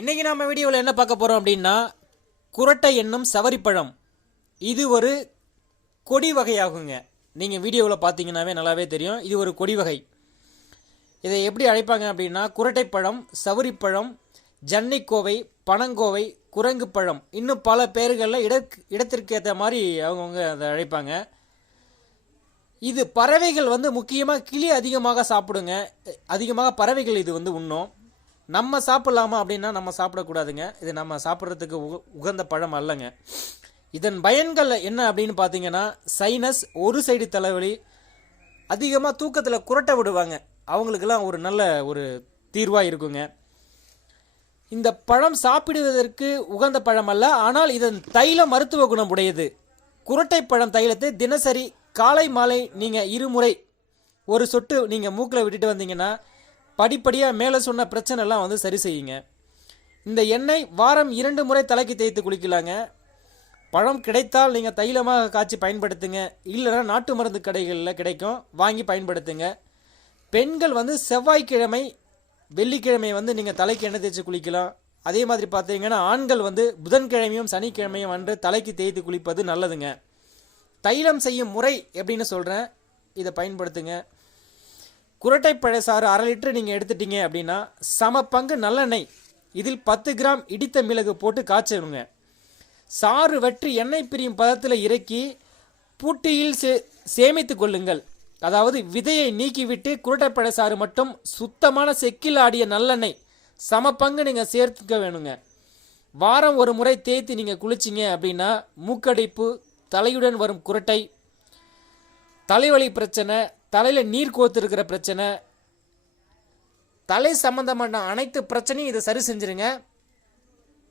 இன்றைக்கி நம்ம வீடியோவில் என்ன பார்க்க போகிறோம் அப்படின்னா குரட்டை என்னும் சவரிப்பழம். இது ஒரு கொடி வகையாகுங்க. நீங்கள் வீடியோவில் பார்த்தீங்கன்னாவே நல்லாவே தெரியும். இது ஒரு கொடி வகை. இதை எப்படி அழைப்பாங்க அப்படின்னா குரட்டைப்பழம் சவரிப்பழம் ஜன்னிக்கோவை பனங்கோவை குரங்கு பழம் இன்னும் பல பேர்களில் இட இடத்திற்கு ஏற்ற மாதிரி அவங்கவுங்க அதை அழைப்பாங்க. இது பறவைகள் வந்து முக்கியமாக கிளி அதிகமாக சாப்பிடுங்க. அதிகமாக பறவைகள் இது வந்து உண்ணும். நம்ம சாப்பிடலாமா அப்படின்னா நம்ம சாப்பிடக்கூடாதுங்க. இது நம்ம சாப்பிட்றதுக்கு உகந்த பழம் அல்லங்க. இதன் பயன்கள் என்ன அப்படின்னு பார்த்தீங்கன்னா சைனஸ் ஒரு சைடு தலைவலி அதிகமாக தூக்கத்தில் குரட்டை விடுவாங்க. அவங்களுக்கெல்லாம் ஒரு நல்ல ஒரு தீர்வாக இருக்குங்க. இந்த பழம் சாப்பிடுவதற்கு உகந்த பழம் அல்ல ஆனால் இதன் தைல மருத்துவ குணம் உடையது. குரட்டை பழம் தைலத்தை தினசரி காலை மாலை நீங்கள் இருமுறை ஒரு சொட்டு நீங்கள் மூக்கில் விட்டுட்டு வந்தீங்கன்னா படிப்படியாக மேலே சொன்ன பிரச்சனைலாம் வந்து சரி செய்யுங்க. இந்த எண்ணெய் வாரம் இரண்டு முறை தலைக்கு தேய்த்து குளிக்கலாங்க. பழம் கிடைத்தால் நீங்கள் தைலமாக காய்ச்சி பயன்படுத்துங்க. இல்லைன்னா நாட்டு மருந்து கடைகளில் கிடைக்கும். வாங்கி பயன்படுத்துங்க. பெண்கள் வந்து செவ்வாய்க்கிழமை வெள்ளிக்கிழமை வந்து நீங்கள் தலைக்கு எண்ணெய் தேய்ச்சி குளிக்கலாம். அதே மாதிரி பார்த்தீங்கன்னா ஆண்கள் வந்து புதன்கிழமையும் சனிக்கிழமையும் வந்து தலைக்கு தேய்த்து குளிப்பது நல்லதுங்க. தைலம் செய்யும் முறை எப்படின்னு சொல்கிறேன் இதை பயன்படுத்துங்க. குரட்டை பழசாறு அரை லிட்டர் நீங்கள் எடுத்துட்டீங்க அப்படின்னா சம பங்கு நல்லெண்ணெய். இதில் பத்து கிராம் இடித்த மிளகு போட்டு காய்ச்சணுங்க சாறு வற்றி எண்ணெய் பிரியும் பதத்தில் இறக்கி பூட்டியில் சே சேமித்து கொள்ளுங்கள். அதாவது விதையை நீக்கிவிட்டு குருட்டைப்பழ சாறு மட்டும் சுத்தமான செக்கில் ஆடிய நல்லெண்ணெய். சம பங்கு நீங்கள் சேர்த்துக்க வேணுங்க. வாரம் ஒரு முறை தேய்த்து நீங்கள் குளிச்சிங்க அப்படின்னா மூக்கடைப்பு தலையுடன் வரும் குரட்டை தலைவலி பிரச்சனை தலையில் நீர் கோத்துருக்கிற பிரச்சனை. தலை சம்மந்தமான அனைத்து பிரச்சனையும் இதை சரி செஞ்சுருங்க.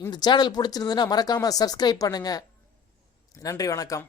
இந்த சேனல் பிடிச்சிருந்ததுன்னா மறக்காமல் சப்ஸ்கிரைப் பண்ணுங்கள் நன்றி வணக்கம்.